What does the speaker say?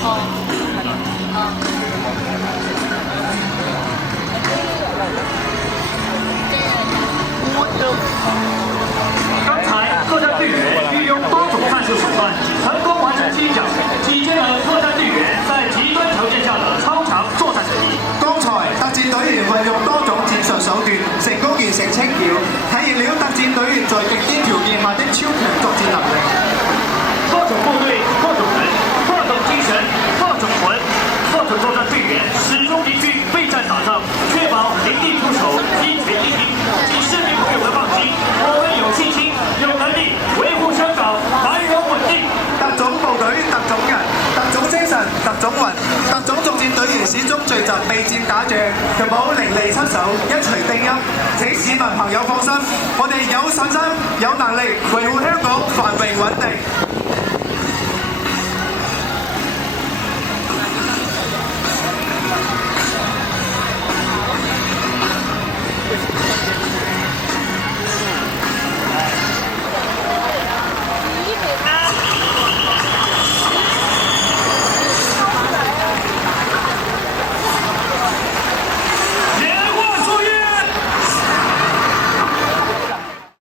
刚才作战队员运用多种战术手段，成功完成机甲，体现了作战队员在极端条件下的超强作战能力。剛才特戰隊員運用多種戰術手段，成功完成清繳，體現了特戰隊員在極端條件下的超強作戰能力。各種部隊、各種人、各種精神、各種魂，各種作戰隊員始終凝聚備戰打仗，確保領地出手，一拳一擊。請市民朋友們放心，我們有信心、有能力維護香港繁榮穩定。特種部隊、特種人、特種精神、特種魂、特種作戰隊員始終聚集備戰打仗，確保凌厲出手，一錘定音。請市民朋友放心，我哋有信心、有能力維護香港繁